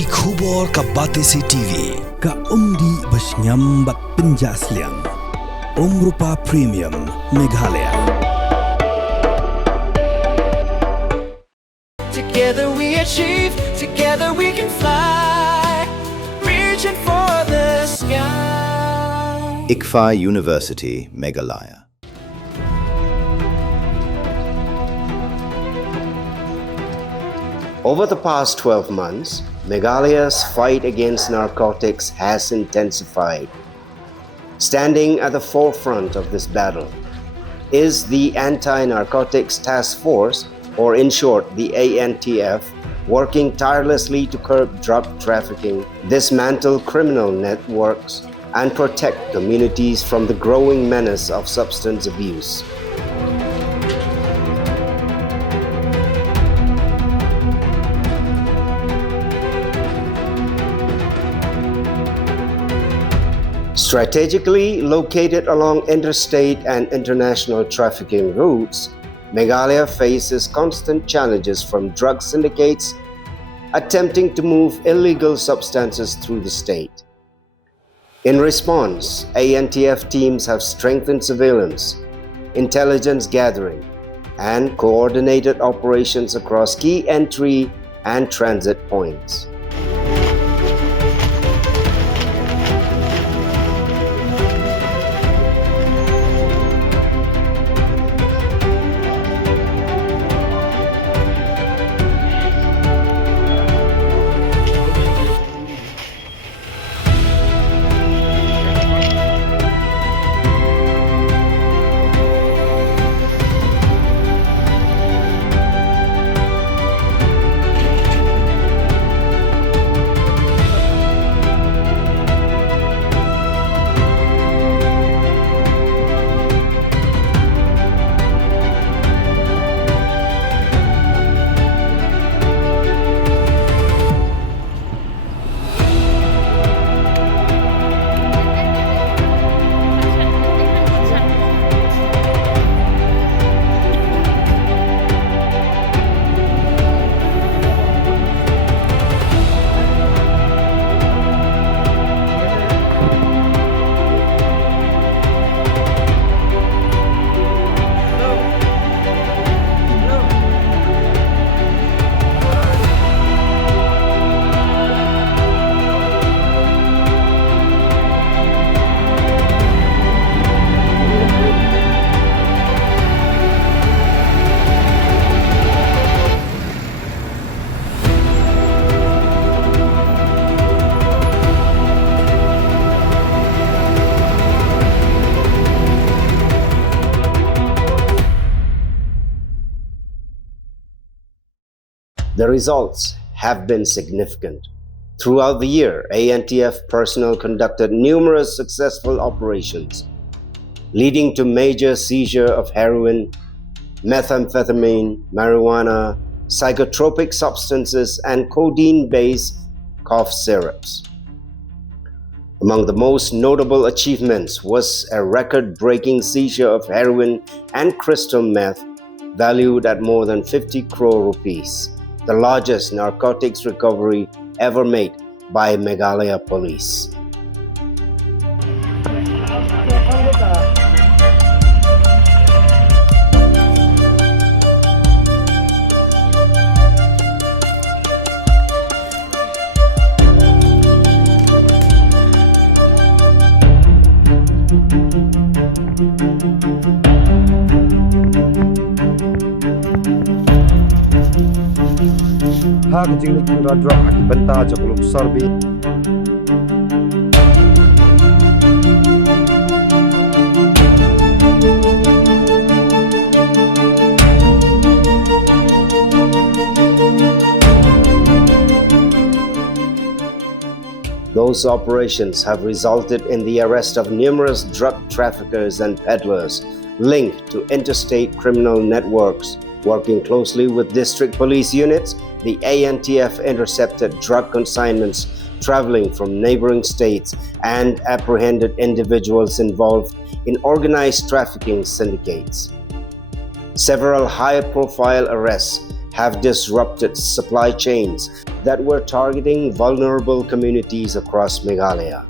Ki khubor ka Batesi TV ka umdi basnyam bak penjaslian. Rupa Premium Meghalaya. Together we achieve, together we can fly, reaching for the sky. ICFA University, Meghalaya. Over the past 12 months, Meghalaya's fight against narcotics has intensified. Standing at the forefront of this battle is the Anti-narcotics Task Force, or in short, the ENTF, working tirelessly to curb drug trafficking, dismantle criminal networks, and protect communities from the growing menace of substance abuse. Strategically located along interstate and international trafficking routes, Meghalaya faces constant challenges from drug syndicates attempting to move illegal substances through the state. In response, ENTF teams have strengthened surveillance, intelligence gathering, and coordinated operations across key entry and transit points. The results have been significant. Throughout the year, ENTF personnel conducted numerous successful operations, leading to major seizure of heroin, methamphetamine, marijuana, psychotropic substances, and codeine-based cough syrups. Among the most notable achievements was a record-breaking seizure of heroin and crystal meth valued at more than 50 crore rupees. The largest narcotics recovery ever made by Meghalaya Police. Hak jing king radra aki banta jakuluk sarbi. Those operations have resulted in the arrest of numerous drug traffickers and peddlers linked to interstate criminal networks. Working closely with district police units, the ENTF intercepted drug consignments traveling from neighboring states and apprehended individuals involved in organized trafficking syndicates. Several high-profile arrests have disrupted supply chains that were targeting vulnerable communities across Meghalaya.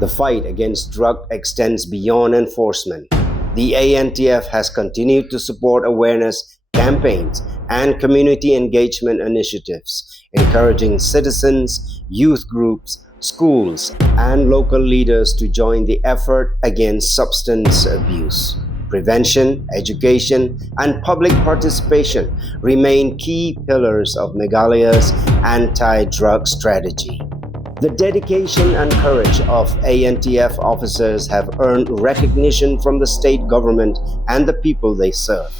The fight against drug extends beyond enforcement. The ANTF has continued to support awareness campaigns and community engagement initiatives, encouraging citizens, youth groups, schools, and local leaders to join the effort against substance abuse. Prevention, education, and public participation remain key pillars of Meghalaya's anti-drug strategy. The dedication and courage of ANTF officers have earned recognition from the state government and the people they serve.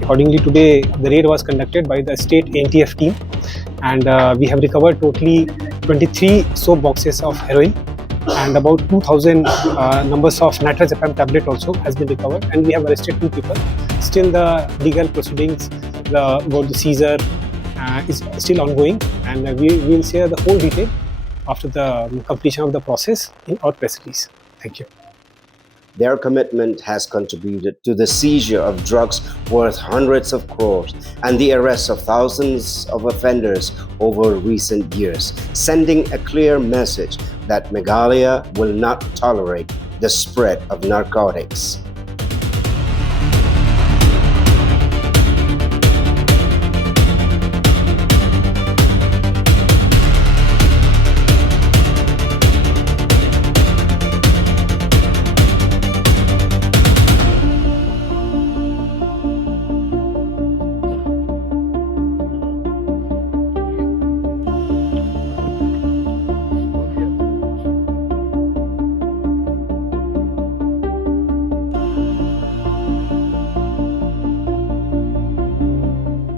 Accordingly, today the raid was conducted by the state ENTF team, and we have recovered totally 23 soap boxes of heroin, and about 2,000 numbers of nitrazepam tablet also has been recovered, and we have arrested 2 people. Still the legal proceedings about the seizure is still ongoing, and we will share the whole detail after the completion of the process in our press release. Thank you. Their commitment has contributed to the seizure of drugs worth hundreds of crores and the arrest of thousands of offenders over recent years, sending a clear message that Meghalaya will not tolerate the spread of narcotics.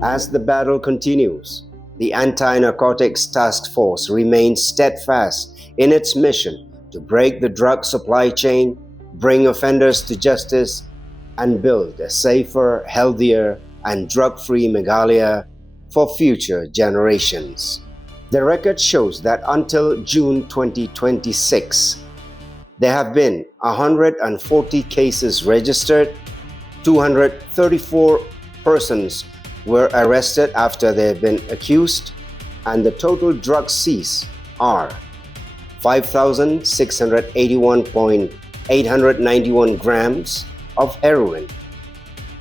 As the battle continues, the Anti-Narcotics Task Force remains steadfast in its mission to break the drug supply chain, bring offenders to justice, and build a safer, healthier, and drug-free Meghalaya for future generations. The record shows that until June 2026, there have been 140 cases registered, 234 persons were arrested after they have been accused, and the total drugs seized are 5,681.891 grams of heroin,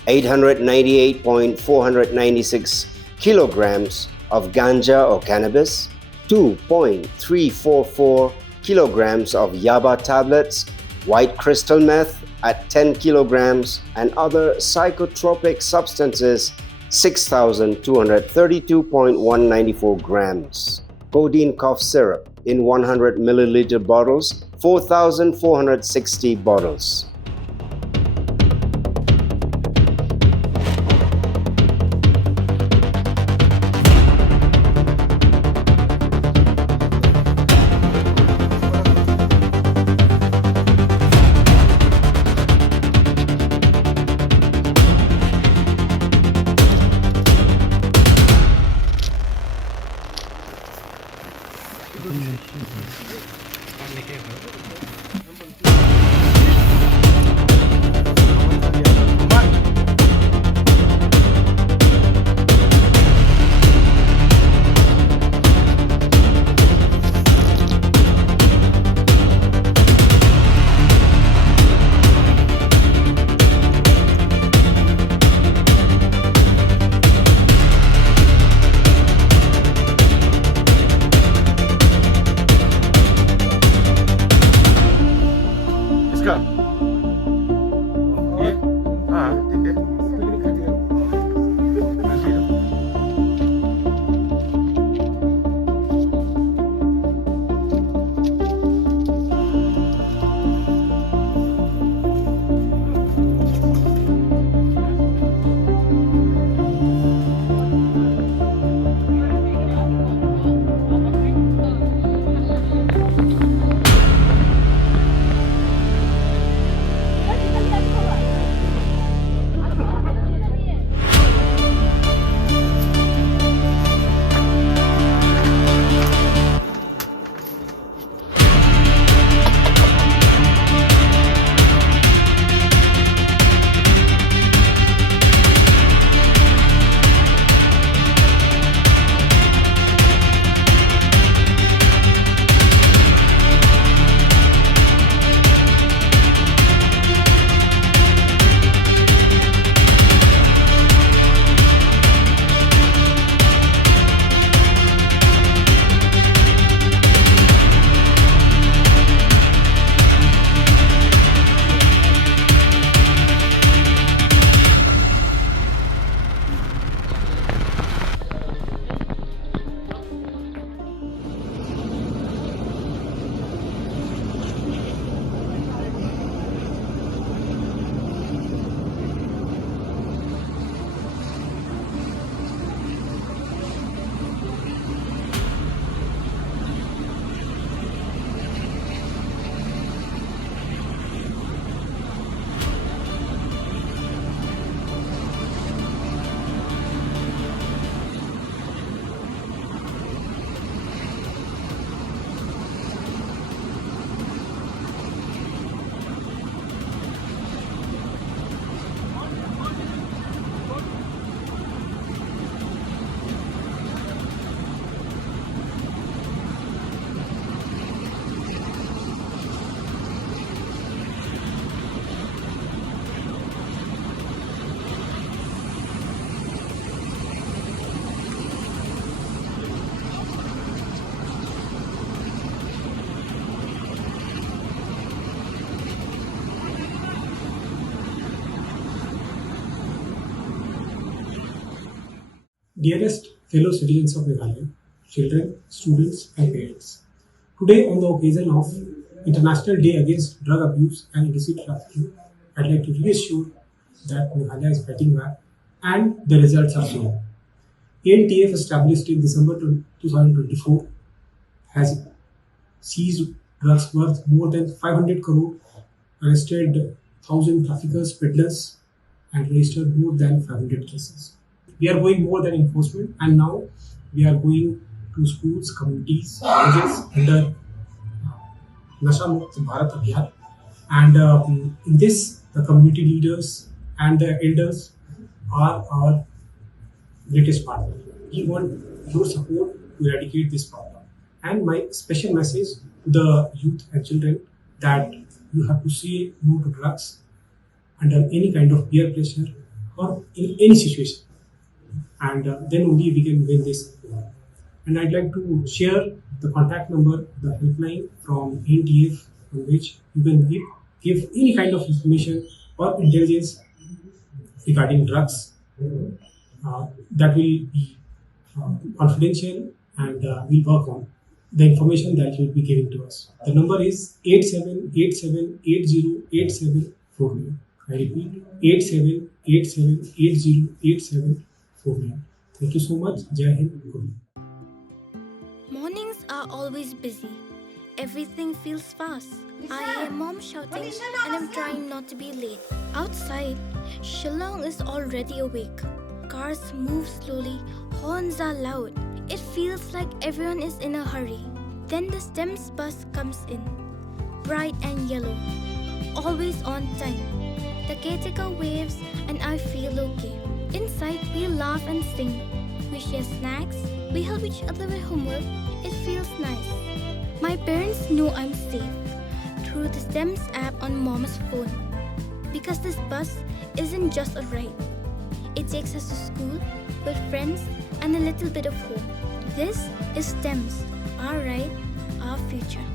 898.496 kilograms of ganja or cannabis, 2.344 kilograms of yaba tablets, white crystal meth at 10 kilograms, and other psychotropic substances 6,232.194 grams. Codeine cough syrup in 100 milliliter bottles, 4,460 bottles. Dearest fellow citizens of Meghalaya, children, students, and parents. Today, on the occasion of International Day Against Drug Abuse and Illicit Trafficking, I'd like to reassure that Meghalaya is fighting back and the results are shown. ENTF, established in December 2024, has seized drugs worth more than 500 crore, arrested 1,000 traffickers, peddlers, and registered more than 500 cases. We are going more than enforcement, and now we are going to schools, communities, colleges under Nasha Mukt Bharat Abhiyan. And in this, the community leaders and the elders are our greatest partner. We want your support to eradicate this problem. And my special message to the youth and children that you have to say no to drugs under any kind of peer pressure or in any situation. And then only we can win this war. And I'd like to share the contact number, the helpline from ENTF, on which you can give any kind of information or intelligence regarding drugs. That will be confidential, and we'll work on the information that you'll be giving to us. The number is 8787808749. I repeat, 8787808749. Thank you so much. Jai Hind. Good night. Mornings are always busy. Everything feels fast. I hear mom shouting and I'm trying not to be late. Outside, Shillong is already awake. Cars move slowly, horns are loud. It feels like everyone is in a hurry. Then the STEMS bus comes in, bright and yellow, always on time. The caretaker waves and I feel okay. Inside, we laugh and sing. We share snacks. We help each other with homework. It feels nice. My parents know I'm safe through the STEMS app on mom's phone. Because this bus isn't just a ride. It takes us to school with friends and a little bit of hope. This is STEMS, our ride, our future.